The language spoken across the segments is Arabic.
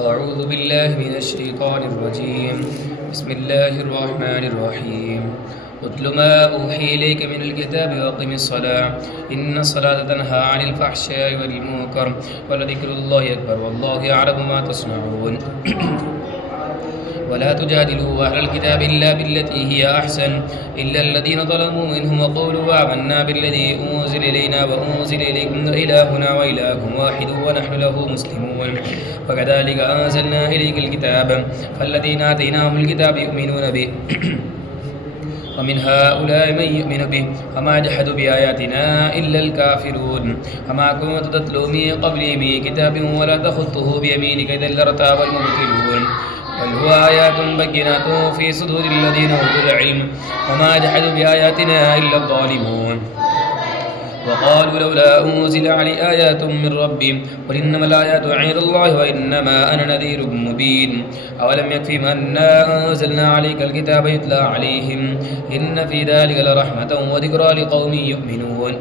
أعوذ بالله من الشيطان الرجيم. بسم الله الرحمن الرحيم. اتل ما أوحي إليك من الكتاب وأقم الصلاة إن الصلاة تنهى عن الفحشاء والمنكر ولذكر الله أكبر والله يعلم ما تصنعون. ولا تجادلوا أهل الكتاب إلا بالتي هي أحسن إلا الذين ظلموا منهم وقولوا آمنا بالذي أنزل إلينا وأنزل إليكم وإلهنا وإلهكم واحد ونحن له مسلمون. وكذلك أنزلنا إليك الكتاب فالذين آتيناهم الكتاب يؤمنون به ومن هؤلاء من يؤمن به وما جحد بآياتنا إلا الكافرون. وما كنت تتلو من قبله من كتاب ولا تخطه بيمينك إذا لارتاب المبطلون. بل هو آيات بينات في صدور الذين أوتوا العلم وما جحد بآياتنا إلا الظالمون. وقالوا لولا أنزل علي آيات من ربي قل إنما الآيات عند الله وإنما أنا نذير مبين. أولم يكفهم أنا أنزلنا عليك الكتاب يتلى عليهم إن في ذلك لرحمة وذكرى لقوم يؤمنون.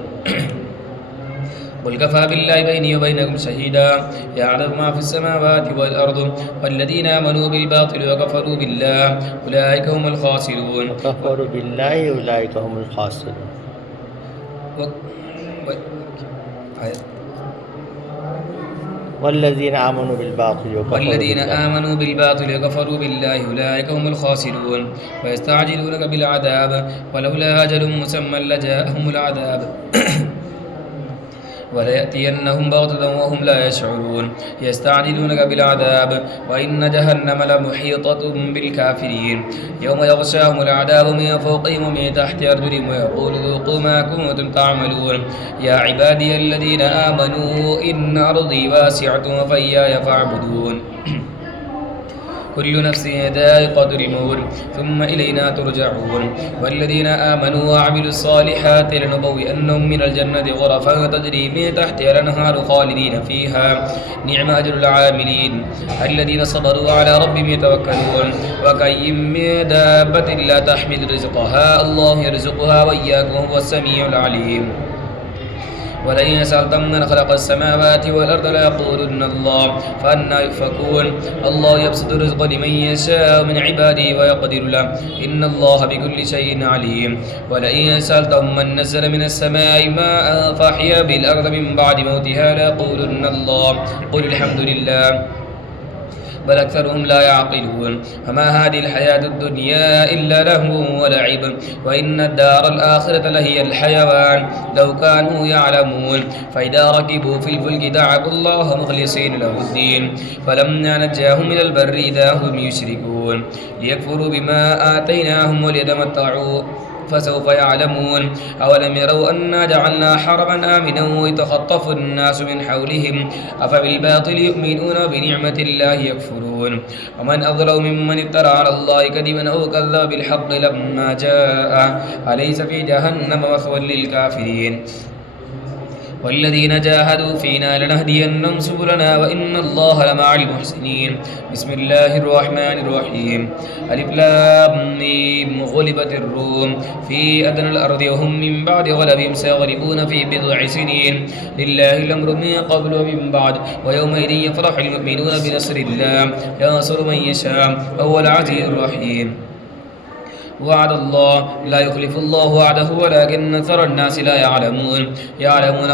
قل كفى بالله بيني وبينكم شهيدا يعلم ما في السماوات والأرض والذين آمنوا بالباطل وكفروا بالله أولئك هم الخاسرون. وكفروا بالله أولئك هم الخاسرون. والذين آمنوا بالباطل وكفروا بالله أولئك هم الخاسرون. ويستعجلونك بالعذاب ولولا أجل مسمى لجاءهم العذاب وليأتينهم بغتة وهم لا يشعرون. يستعجلونك بالعذاب وإن جهنم لمحيطة بالكافرين. يوم يغشاهم العذاب من فوقهم ومن تحت أرجلهم ويقول ذوقوا ما كنتم تعملون. يا عبادي الذين آمنوا إن أرضي واسعة فإياي فاعبدون. كل نفس ذائقة الموت ثم إلينا ترجعون. والذين آمنوا وعملوا الصالحات لنبوئنهم من الجنة غرفا تجري من تحتها الأنهار خالدين فيها نعم أجر العاملين الذين صبروا على ربهم يتوكلون. وكأي من دابة لا تحمل رزقها الله يرزقها وإياكم وهو السميع العليم. ولئن سألتم من خلق السماوات والأرض ليقولن الله فأنى يؤفكون. الله يبسط الرزق لمن يشاء من عباده ويقدر له إن الله بكل شيء عليم. ولئن سألتم من نزل من السماء ماء فأحيا بالأرض من بعد موتها ليقولن الله قل الحمد لله بل أكثرهم لا يعقلون. فما هذه الحياة الدنيا إلا لهو ولعب وإن الدار الآخرة لهي الحيوان لو كانوا يعلمون. فإذا ركبوا في الفلك دعوا الله مخلصين له الدين فلما نجاهم إلى البر إذا هم يشركون. ليكفروا بما آتيناهم وليتمتعوا فسوف يعلمون. أولم يروا أنا جعلنا حرما آمنا ويتخطف الناس من حولهم أفبالباطل يؤمنون بنعمة الله يكفرون. ومن أظلم ممن افترى على الله كذبا أو كذب بالحق لما جاء أليس في جهنم مثوى للكافرين. والذين جاهدوا فينا لنهدينهم سبلنا وإن الله لمع المحسنين. بسم الله الرحمن الرحيم. ألف لام ميم غلبت الروم في أدنى الأرض وهم من بعد غلبهم سيغلبون في بضع سنين لله الأمر من قبل ومن بعد ويومئذ يفرح المؤمنون بنصر الله ينصر من يشاء وهو العزيز الرحيم. وعد الله لا يخلف الله وعده ولكن أكثر الناس لا يعلمون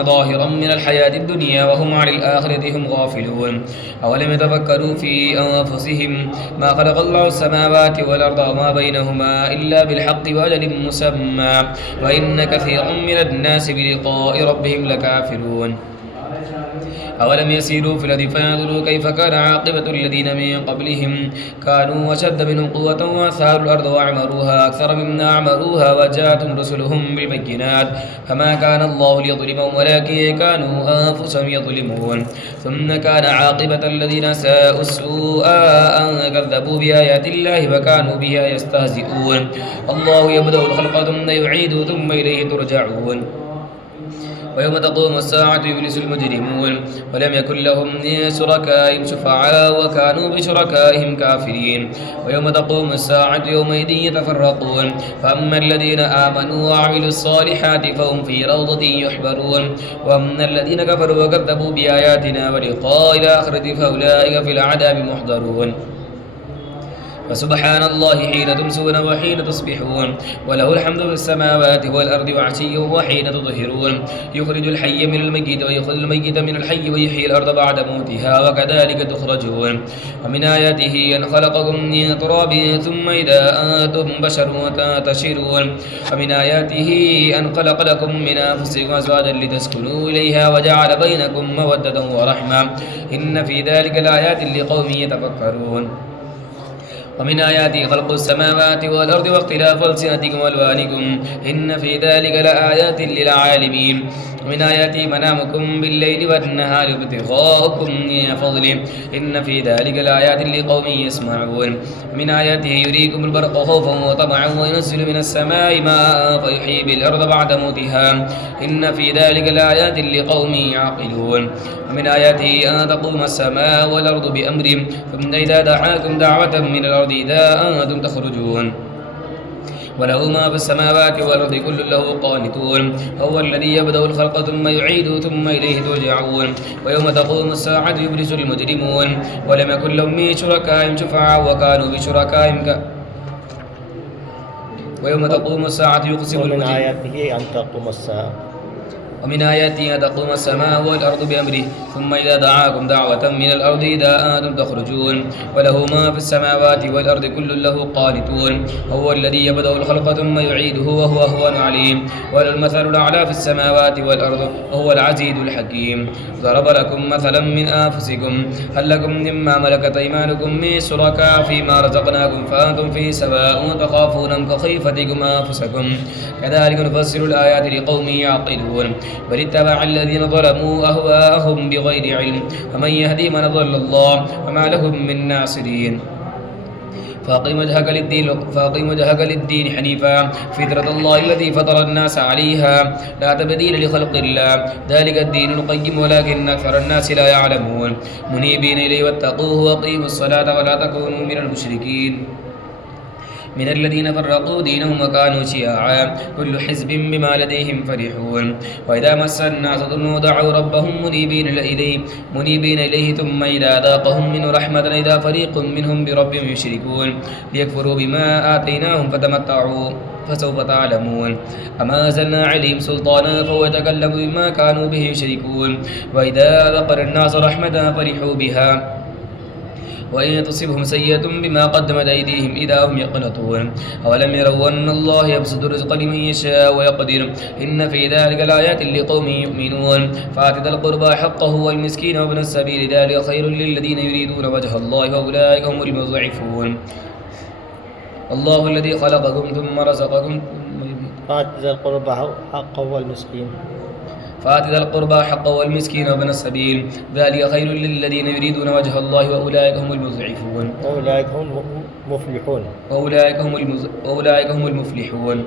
ظاهرا من الحياة الدنيا وهم عن الآخرة هم غافلون. أولم يتفكروا في أنفسهم ما خلق الله السماوات والأرض وما بينهما إلا بالحق وأجل مسمى وإن كثيرا من الناس بلقاء ربهم لكافرون. أولم يسيروا في الأرض فينظروا كيف كان عاقبة الذين من قبلهم كانوا أشد منهم قوة وأثاروا الأرض وأعمروها أكثر مما أعمروها وجاءتهم رسلهم بالبينات فما كان الله ليظلمهم ولكن كانوا أنفسهم يظلمون. ثم كان عاقبة الذين ساءوا السوء أن كذبوا بآيات الله وكانوا بها يستهزئون. الله يبدأ الخلق ثم يعيد ثم إليه ترجعون. ويوم تقوم الساعة يبلس المجرمون ولم يكن لهم من شركائهم شفعاء وكانوا بشركائهم كافرين ويوم تقوم الساعة يومئذ يتفرقون فأما الذين آمنوا وعملوا الصالحات فهم في روضة يحبرون وأما الذين كفروا وكذبوا بآياتنا ولقاء الآخرة فأولئك في العذاب محضرون فسبحان الله حين تمسون وحين تصبحون وله الحمد في السماوات والأرض وعشيا وحين تظهرون يخرج الحي من الميت ويخرج الميت من الحي ويحيي الأرض بعد موتها وكذلك تخرجون ومن آياته أن خلقكم من تراب ثم إذا أنتم بشر تنتشرون ومن آياته أن خلق لكم من أنفسكم أزواجا لتسكنوا إليها وجعل بينكم مودة ورحمة إن في ذلك لآيات لقوم يتفكرون ومن آياته خلق السماوات والأرض واختلاف ألسنتكم وألوانكم إن في ذلك لآيات للعالمين ومن آياته منامكم بالليل والنهار ابتغاءكم من فضله إن في ذلك لآيات لقوم يسمعون ومن آياته يريكم البرق خوفا وطمعا وينزل من السماء ماء فيحيي بالأرض بعد موتها إن في ذلك لآيات لقوم يعقلون ومن آياته أن تقوم السماء والأرض بأمره ثم إذا دعاكم دعوة من الأرض إذا أنتم تخرجون وله ما في السماوات والأرض كل له قانتون هو الذي يبدأ الخلق ثم يعيده ثم إليه ترجعون ويوم تقوم الساعة يبلس المجرمون ولم يكن لهم من شركائهم شفعاء وكانوا بشركائهم ويوم تقوم الساعة يقسم ومن المجرمون آياته أن تقوم الساعة ومن آياته أن تقوم السماء والأرض بأمره ثم إذا دعاكم دعوة من الأرض إذا أنتم تخرجون وله ما في السماوات والأرض كل له قانتون هو الذي يبدأ الخلق ثم يعيده وهو أهون عليم وله المثل الأعلى في السماوات والأرض وهو العزيز الحكيم ضرب لكم مثلا من أنفسكم هل لكم مما ملكت أيمانكم من شركاء فيما رزقناكم فأنتم فيه سواء تخافونهم كخيفتكم أنفسكم كذلك نفسر الآيات لقوم يعقلون بل اتبع الذين ظلموا أهواءهم بغير علم ومن يهدي من ضل الله وما لهم من ناصرين فأقم وجهك للدين حنيفا فطرة الله التي فطر الناس عليها لا تبديل لخلق الله ذلك الدين القيم ولكن أكثر الناس لا يعلمون منيبين إليه واتقوه وأقيموا الصلاة ولا تكونوا من المشركين من الذين فرقوا دينهم وكانوا شيعا كل حزب بما لديهم فرحون وإذا مس الناس ضر دعوا ربهم منيبين إليه ثم إذا ذاقهم منه رحمة إذا فريق منهم بربهم يشركون ليكفروا بما آتيناهم فتمتعوا فسوف تعلمون أما أنزلنا عليهم سلطانا فهو يتكلم بما كانوا به يشركون وإذا ذكر الناس رحمة فرحوا بها وإن تصبهم سيئة بما قدمت أيديهم إذا هم يقنطون أولم يروا أن الله يبسط الرزق لمن يشاء ويقدر إن في ذلك لآيات لقوم يؤمنون فآت ذا القربى حقه والمسكين وابن السبيل ذلك خير للذين يريدون وجه الله وأولئك هم المضعفون الله الذي خلقكم ثم رزقكم فآت ذا القربى حقه والمسكين فآت ذا القربى حقه والمسكين وابن السبيل ذلك خير للذين يريدون وجه الله وأولئك هم المضعفون وأولئك هم المفلحون وأولئك هم المفلحون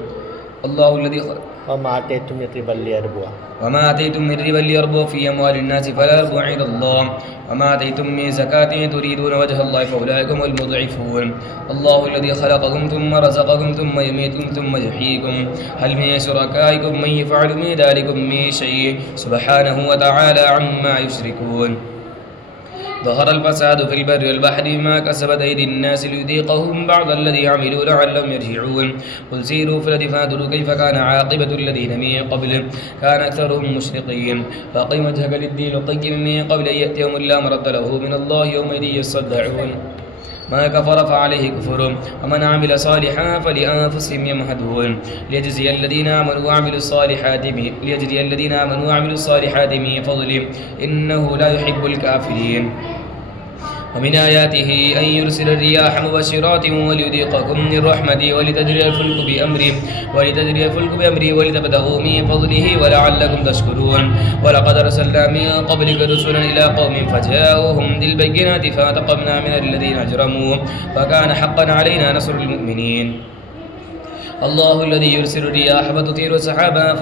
الله الذي وما آتيتم من ربا ليربو وما آتيتم من ربا ليربو في أموال الناس فلا يربو عند الله وما آتيتم من زكاة تريدون وجه الله فأولئك هم المضعفون الله الذي خلقكم ثم رزقكم ثم يميتكم ثم يحييكم هل من شركائكم من يفعل من ذلكم من شيء سبحانه وتعالى عما يشركون ظهر الفساد في البر والبحر بما كسبت أيدي الناس ليذيقهم بعض الذي عملوا لعلهم يرجعون قل سيروا في الأرض فانظروا كيف كان عاقبة الذين من قبل كان أكثرهم مشرقين فأقم وجهك للدين القيم من قبل أن يأتيهم لا مرد له من الله يومئذ يصدعون ما كفر فعليه كفرهم ومن عمل صالحا فلأنفسهم يمهدون ليجزي الذين آمنوا وعملوا الصالحات من فضله إنه لا يحب الكافرين ومن آياته أن يرسل الرياح مبشرات وليذيقكم من رحمته ولتجري الفلك بأمره ولتبتغوا من فضله ولعلكم تشكرون ولقد أرسلنا من قبلك رسلا إلى قوم فجاءوهم بالبينات فانتقمنا من الذين أجرموا وكان حقا علينا نصر المؤمنين الله الذي يرسل الرياح فتثير سحابا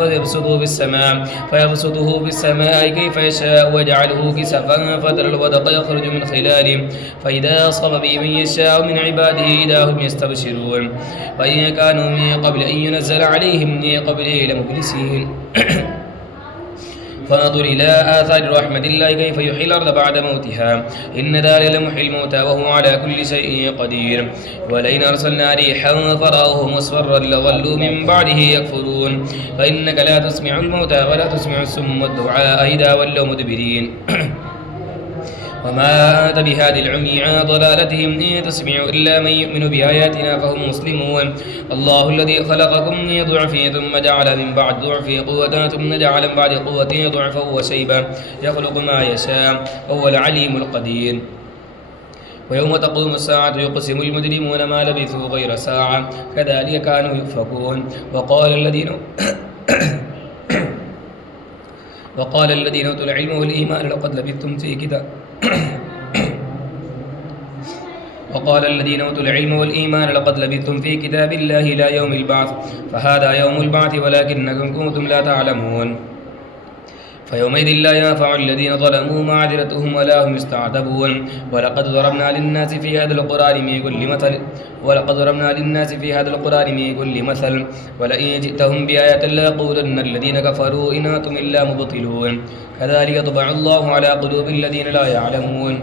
فيبسطه في السماء كيف يشاء ويجعله كسفا فترى الودق يخرج من خلاله فإذا أصاب به من يشاء من عباده إذا هم يستبشرون وإن كانوا من قبل أن ينزل عليهم من قبله لمبلسين فانظر إلى آثار رحمة الله كيف يحيي الأرض بعد موتها إن ذلك لمحيي الموتى وهو على كل شيء قدير ولئن أرسلنا ريحا فرأوه مصفرا لظلوا من بعده يكفرون فإنك لا تسمع الموتى ولا تسمع السم والدعاء إذا ولوا مدبرين وما أنت بهادي العمي عن ضلالتهم إن تسمع إلا من يؤمن بآياتنا فهم مسلمون الله الذي خلقكم من ضعف ثم جعل من بعد ضعف قوة ثم جعل من بعد قوة ضعفا وشيبا يخلق ما يشاء وهو العليم القدير ويوم تقوم الساعة يقسم المجرمون ما لبثوا غير ساعة كذلك كانوا يؤفكون وقال الذين أوتوا العلم والإيمان لقد لبثتم في كتاب وقال الذين أوتوا العلم والإيمان لقد لبثتم في كتاب الله إلى يوم البعث فهذا يوم البعث ولكنكم كنتم لا تعلمون فيومئذ لا ينفع الذين ظلموا معذرتهم ولا هم يستعتبون ولقد ضربنا للناس في هذا القرآن من كل مثل ولئن جئتهم بآية ليقولن الذين كفروا إن أنتم إلا مبطلون كذلك يطبع الله على قلوب الذين لا يعلمون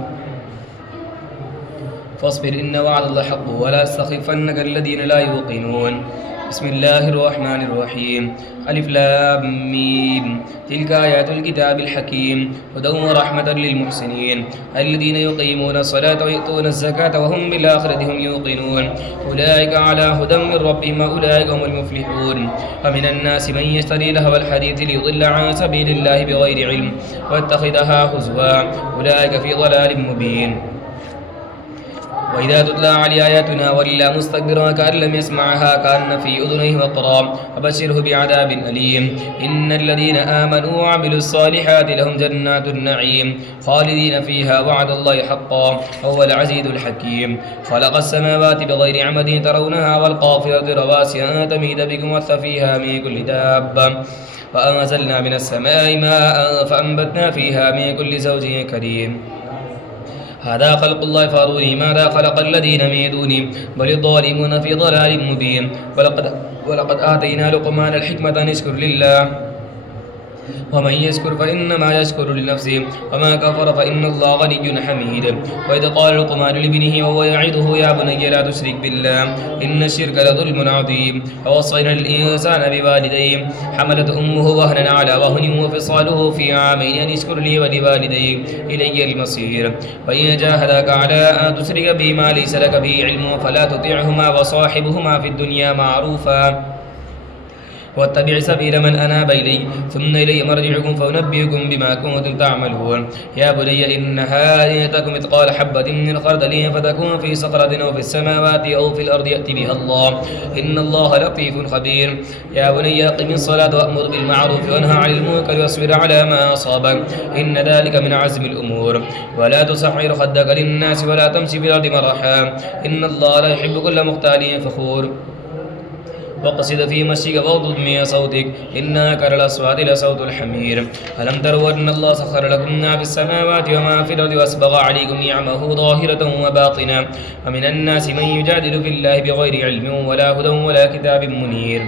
فاصبر إن وعد الله حق ولا يستخفنك الذين لا يوقنون بسم الله الرحمن الرحيم ألف لام ميم تلك آيات الكتاب الحكيم هدى ورحمة للمحسنين الذين يقيمون الصلاة ويؤتون الزكاة وهم بالآخرة هم يوقنون أولئك على هدى من ربهم أولئك هم المفلحون ومن الناس من يشتري لهو الحديث ليضل عن سبيل الله بغير علم واتخذها هزوا أولئك في ضلال مبين وإذا تتلى عليه آياتنا ولى مستكبرا كأن لم يسمعها كأن في أذنيه وقرا فبشره بعذاب أليم إن الذين آمنوا وعملوا الصالحات لهم جنات النعيم خالدين فيها وعد الله حقا وهو العزيز الحكيم خلق السماوات بغير عمد ترونها والقى في الأرض رواسي أن تميد بكم وبث فيها من كل دابة وأنزلنا من السماء ماء فأنبتنا فيها من كل زوج كريم هذا خلق الله فاروني ماذا خلق الذين من دونه بل الظالمون في ضلال مبين ولقد آتينا لقمان الحكمة أن يشكر لله ومن يشكر فإنما يشكر لنفسه وما كفر فإن الله غني حميد وإذ قال لقمان لابنه وهو يعظه يا بني لا تشرك بالله إن الشرك لظلم عظيم ووصينا الإنسان بوالديه حملته أمه وهنا على وهن وفصاله في عامين أن اشكر لي ولوالديه إلي المصير وإن جاهداك على أن تشرك بي ما ليس لك به علم فلا تطيعهما وصاحبهما في الدنيا معروفا واتبع سبيل من أناب إلي ثم إلي مرجعكم فأنبئكم بما كنتم تعملون يا بني إنها إن تك مثقال حبة من خردل فتكون في صخرة أو في السماوات أو في الأرض يأتي بها الله إن الله لطيف خبير يا بني أقم الصلاة وأمر بالمعروف وانهى عن المنكر واصبر على ما أصابك إن ذلك من عزم الأمور ولا تسعر خدك للناس ولا تمشي في الأرض مرحا إن الله لا يحب كل مختال فخور واقصد في مشيك واغضض من صوتك إن أنكر الأصوات لصوت الحمير ألم تروا أن الله سخر لكم ما في السماوات وما في الأرض وأسبغ عليكم نعمه ظاهرة وباطنة ومن الناس من يجادل في الله بغير علم ولا هدى ولا كتاب منير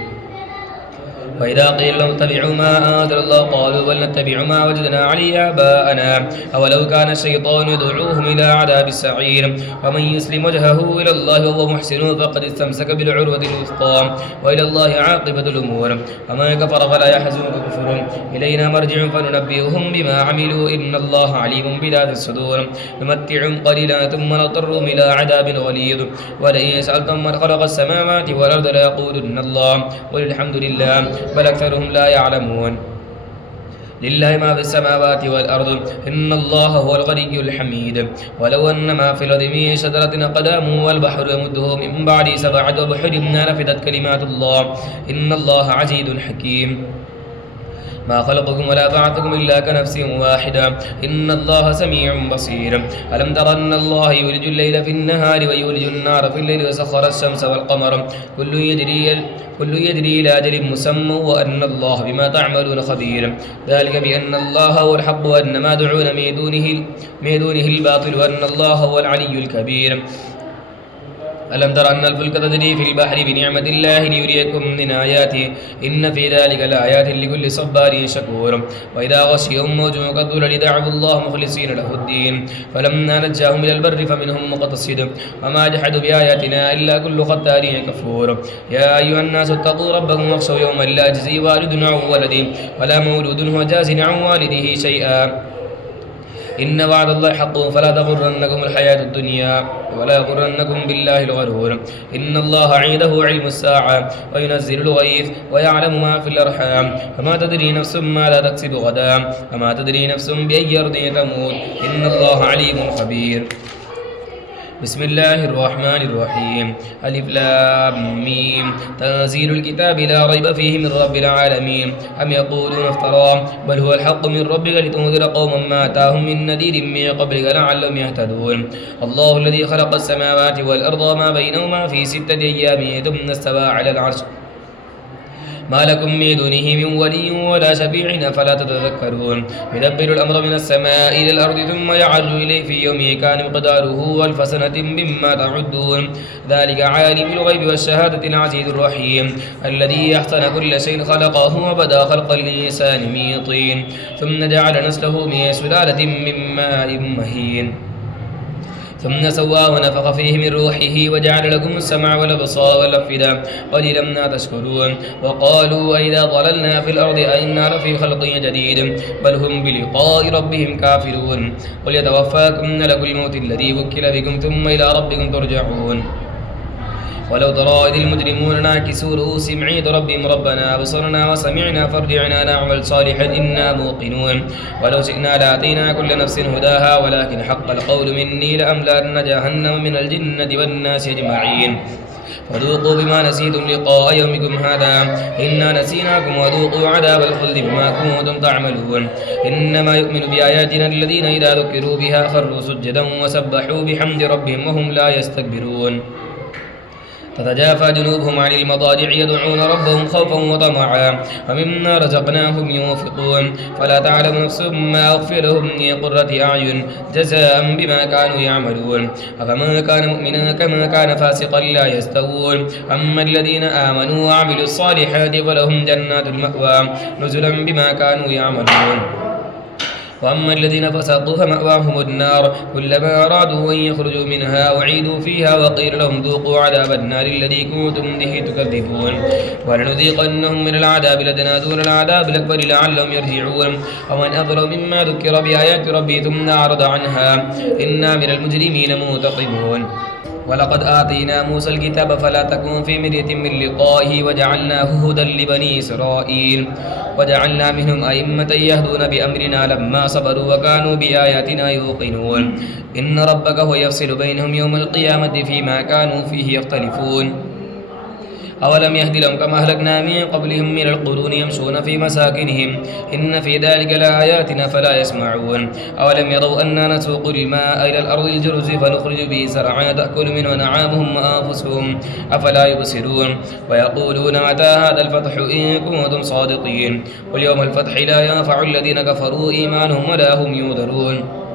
وإذا قيل لهم اتبعوا ما أنزل الله قالوا بل نتبع ما وجدنا عليه آباءنا أولو كان الشيطان يدعوهم إلى عذاب السعير ومن يسلم وجهه إلى الله وهو محسن فقد استمسك بالعروة الوثقى وإلى الله عاقبة الأمور ومن كفر فلا يحزنك كفر إلينا مرجع فننبئهم بما عملوا إن الله عليم بذات الصدور نمتعهم قليلا ثم نضطرهم إلى عذاب غليظ ولئن سألتم من خلق السماوات والأرض ليقولن الله قل الحمد لله بل أكثرهم لا يعلمون لله ما في السماوات والأرض إن الله هو الغني الحميد ولو أن ما في الأرض من شجرة أقدام والبحر يمده من بعد 7 أبحر ما نفدت كلمات الله إن الله عزيز حكيم ما خلقكم ولا بعثكم إلا كنفس واحدة إن الله سميع بصير ألم تر أن الله يولج الليل في النهار ويولج النار في الليل وسخر الشمس والقمر كل يجري إلى أجل مسمى وأن الله بما تعملون خبير ذلك بأن الله هو الحق وأن ما دعون من دونه الباطل وأن الله هو العلي الكبير ألم تر أن الفلك تجري في البحر بنعمة الله ليريكم من آياته إن في ذلك لآيات لكل صبار شكور وإذا غشيهم موج كالظلل دعوا الله مخلصين له الدين فلما نجاهم إلى البر فمنهم مقتصد وما جحدوا بآياتنا إلا كل ختار كفور يا أيها الناس اتقوا ربكم واخشوا يوما لا يجزي والد عن ولده ولا مولود هو جاز عن والده شيئا إن وعد الله حق فلا تغرنكم الحياة الدنيا ولا يغرنكم بالله الغرور إن الله عنده علم الساعة وينزل الغيث ويعلم ما في الأرحام وما تدري نفس ماذا تكسب غدا وما تدري نفس بأي أرض تموت إن الله عليم خبير بسم الله الرحمن الرحيم ألف لام ميم تنزيل الكتاب لا ريب فيه من رب العالمين أم يقولون افتراه بل هو الحق من ربك لتنذر قوما ما أتاهم من نذير من قبلك لعلهم يهتدون الله الذي خلق السماوات والأرض وما بينهما في 6 أيام ثم استوى على العرش ما لكم من دونه من ولي ولا شفيع فلا تتذكرون يدبر الأمر من السماء إلى الأرض ثم يعرج إليه في يوم كان مقداره 1000 سنة مما تعدون ذلك عالم الغيب والشهادة العزيز الرحيم الذي أحسن كل شيء خلقه وبدأ خلق الإنسان من طين ثم جعل نسله من سلالة من ماء مهين ثم سواه ونفخ فيه من روحه وجعل لكم السمع والأبصار والأفئدة قليلا ما تشكرون وقالوا أئذا ضللنا في الأرض أئنا لفي خلق جديد بل هم بلقاء ربهم كافرون قل يتوفاكم ملك الموت الذي وكل بكم ثم إلى ربكم ترجعون ولو ترى إذ المجرمون ناكسوا رؤوسهم عند ربهم ربنا أبصرنا وسمعنا فارجعنا نعمل صالحا إنا موقنون ولو شئنا لآتينا كل نفس هداها ولكن حق القول مني لأملأن جهنم من الجنة والناس أجمعين فذوقوا بما نسيتم لقاء يومكم هذا إنا نسيناكم وذوقوا عذاب الخلد بما كنتم تعملون إنما يؤمن بآياتنا الذين إذا ذكروا بها خروا سجدا وسبحوا بحمد ربهم وهم لا يستكبرون تتجافى جنوبهم عن المضاجع يدعون ربهم خوفا وطمعا ومما رزقناهم ينفقون فلا تعلم نفس ما أخفي لهم من قرة أعين جزاء بما كانوا يعملون أفمن كان مؤمنا كما كان فاسقا لا يستوون أما الذين آمنوا وعملوا الصالحات فلهم جنات المأوى نزلا بما كانوا يعملون وأما الذين فسقوا فمأواهم النار كلما أرادوا أن يخرجوا منها أعيدوا فيها وقيل لهم ذوقوا عذاب النار الذي كنتم به تكذبون ولنذيقنهم من العذاب الأدنى دون العذاب الأكبر لعلهم يرجعون ومن أظلم مما ذكر بآيات ربه ثم أعرض عنها إنا من المجرمين منتقمون ولقد آتينا موسى الكتاب فلا تكن في مرية من لقائه وجعلناه هدى لبني إسرائيل وجعلنا منهم أئمة يهدون بأمرنا لما صبروا وكانوا بآياتنا يوقنون إن ربك هو يفصل بينهم يوم القيامة فيما كانوا فيه يختلفون أولم يهد لهم كما أهلكنا من قبلهم من القرون يمشون في مساكنهم إن في ذلك لآيات فلا يسمعون أولم يروا أنا نسوق الماء إلى الأرض الجرز فنخرج به زرعا تأكل منه نعامهم وأنفسهم أفلا يبصرون ويقولون متى هذا الفتح إن كنتم صادقين واليوم الفتح لا ينفع الذين كفروا إيمانهم ولا هم ينذرون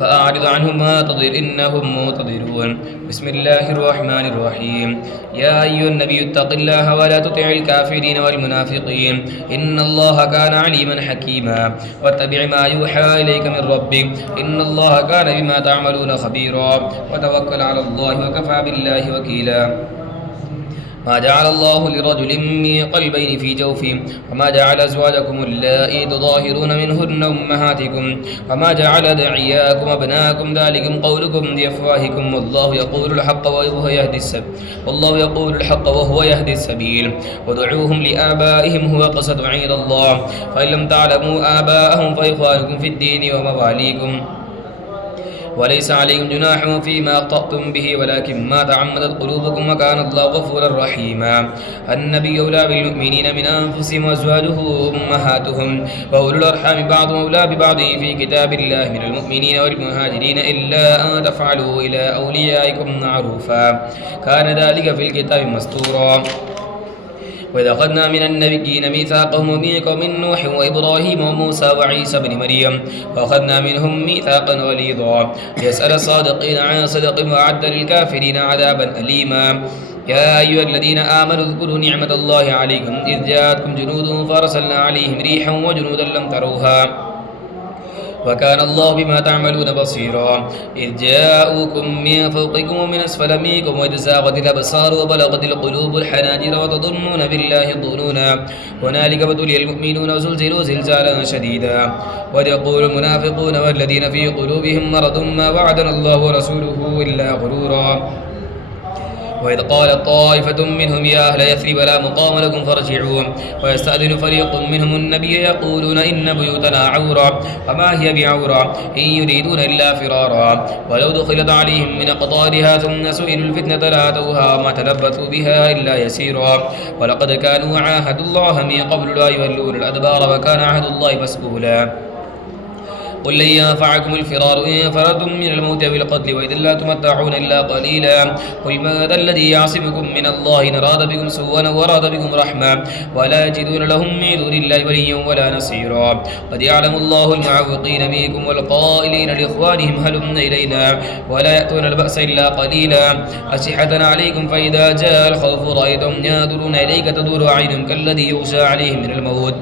فأعرض عنهم ما تضر إنهم منتظرون بسم الله الرحمن الرحيم يا أيها النبي اتق الله ولا تطع الكافرين والمنافقين إن الله كان عليما حكيما واتبع ما يوحى إليك من ربك إن الله كان بما تعملون خبيرا وتوكل على الله وكفى بالله وكيلا ما جعل الله لرجل من قلبين في جوفه وما جعل أزواجكم اللائي تظاهرون منهن أمهاتكم وما جعل أدعياكم أبناءكم ذلكم قولكم بأفواهكم والله يقول الحق وهو يهدي السبيل ودعوهم لآبائهم هو أقسط عند الله فإن لم تعلموا آباءهم فإخوانكم في الدين ومواليكم وليس عليكم جناح فيما أخطأتم به ولكن ما تعمدت قلوبكم وكان الله غفورا رحيما. النبي أولى بالمؤمنين من أنفسهم وأزواجه أمهاتهم وأولو الأرحام بعضهم أولى ببعض في كتاب الله من المؤمنين والمهاجرين إلا أن تفعلوا إلى أوليائكم معروفا كان ذلك في الكتاب مسطورا. وإذا أخذنا من النبيين ميثاقهم وميثاق من نوح وإبراهيم وموسى وعيسى بن مريم وأخذنا منهم ميثاقا غليظا ليسأل الصادقين عن صدق وأعد للكافرين عذابا أليما. يا أيها الذين آمنوا اذكروا نعمة الله عليكم إذ جاءتكم جنود فأرسلنا عليهم ريحا وجنودا لم تروها وكان الله بما تعملون بصيرا. إذ جاءوكم من فوقكم ومن أسفل منكم وإذ زاغت الأبصار وبلغت القلوب الحناجر وتظنون بالله الظنونا هنالك ابتلي المؤمنون وزلزلوا زلزالا شديدا. وإذ يقول المنافقون والذين في قلوبهم مرض ما وعدنا الله ورسوله إلا غرورا. وإذ قالت طائفة منهم يا أهل يثرب لا مقام لكم فارجعوا ويستأذن فريق منهم النبي يقولون إن بيوتنا عورة وما هي بعورة إن يريدون إلا فرارا ولو دخلت عليهم من أقطارها ثم سئلوا الفتنة لآتوها وما تلبثوا بها إلا يسيرا. ولقد كانوا عاهدوا الله من قبل لا يولون الأدبار وكان عهد الله مسؤولا. قل لن ينفعكم الفرار إن فررتم من الموت بالقتل وإذا لا تمتعون إلا قليلا. قل ماذا الذي يعصمكم من الله إن أراد بكم سوءا وأراد بكم رحمة ولا يجدون لهم من دون الله وليا ولا نصيرا. قد يعلم الله المعوقين منكم والقائلين لإخوانهم هلم إلينا ولا يأتون البأس إلا قليلا. أشحة عليكم فإذا جاء الخوف رأيتهم ينظرون إليك تدور أعينهم كالذي يغشى عليهم من الموت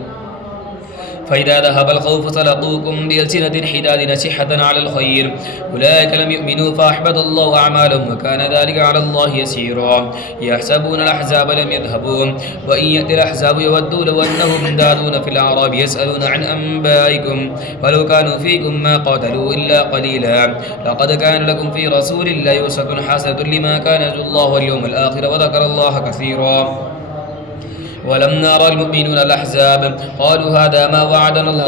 فإذا ذهب الخوف سلقوكم بألسنة حداد نسحة على الخير أولئك لم يؤمنوا فأحبط الله أعمالهم وكان ذلك على الله يسيرا. يحسبون الأحزاب لم يذهبوا وإن يأتي الأحزاب يودوا لو أنهم دادون في الأعراب يسألون عن أنبائكم ولو كانوا فيكم ما قاتلوا إلا قليلا. لقد كان لكم في رسول الله أسوة حسنة لمن كان يرجو الله واليوم الآخر وذكر الله كثيرا. ولما رأى المؤمنون الأحزاب قالوا هذا ما وعدنا الله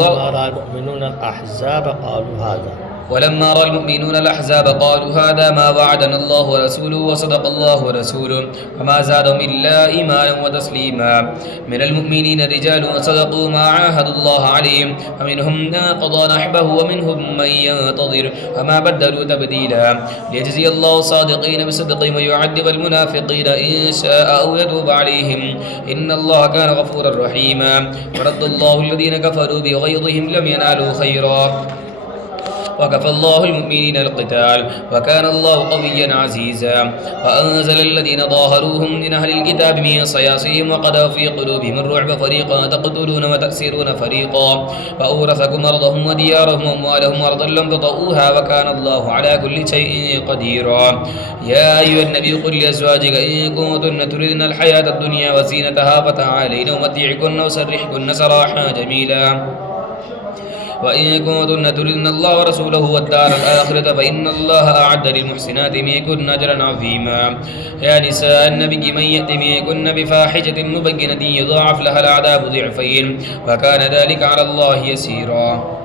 ولما رأى المؤمنون الأحزاب قالوا هذا ما وعدنا الله ورسوله وصدق الله ورسوله وما زادهم إلا إيمانا وتسليما. من المؤمنين رجال صدقوا ما عاهدوا الله عليهم فمنهم من قضى نحبه ومنهم من ينتظر وما بدلوا تبديلا. ليجزي الله الصادقين بصدقهم ويعذب المنافقين إن شاء أو يتوب عليهم إن الله كان غفورا رحيما. ورد الله الذين كفروا بغيظهم لم ينالوا خيرا وكفى الله المؤمنين القتال وكان الله قويا عزيزا. وأنزل الذين ظاهروهم من أهل الكتاب من صياصيهم وقذف في قلوبهم الرعب فريقا تقتلون وتأسرون فريقا وأورثكم أرضهم وديارهم وأموالهم أرضا لم تطئوها وكان الله على كل شيء قديرا. يا أيها النبي قل لأزواجك إن كنتن تردن الحياة الدنيا وزينتها فتعالين أمتعكن وسرحكن سراحا جميلا. وإن كنتن تردن الله ورسوله والدار الآخرة فإن الله أعد للمحسنات منكن أجرا عظيما. يا نساء النبي من يأت منكن بفاحشة مبينة يضاعف لها العذاب ضعفين وكان ذلك على الله يسيرا.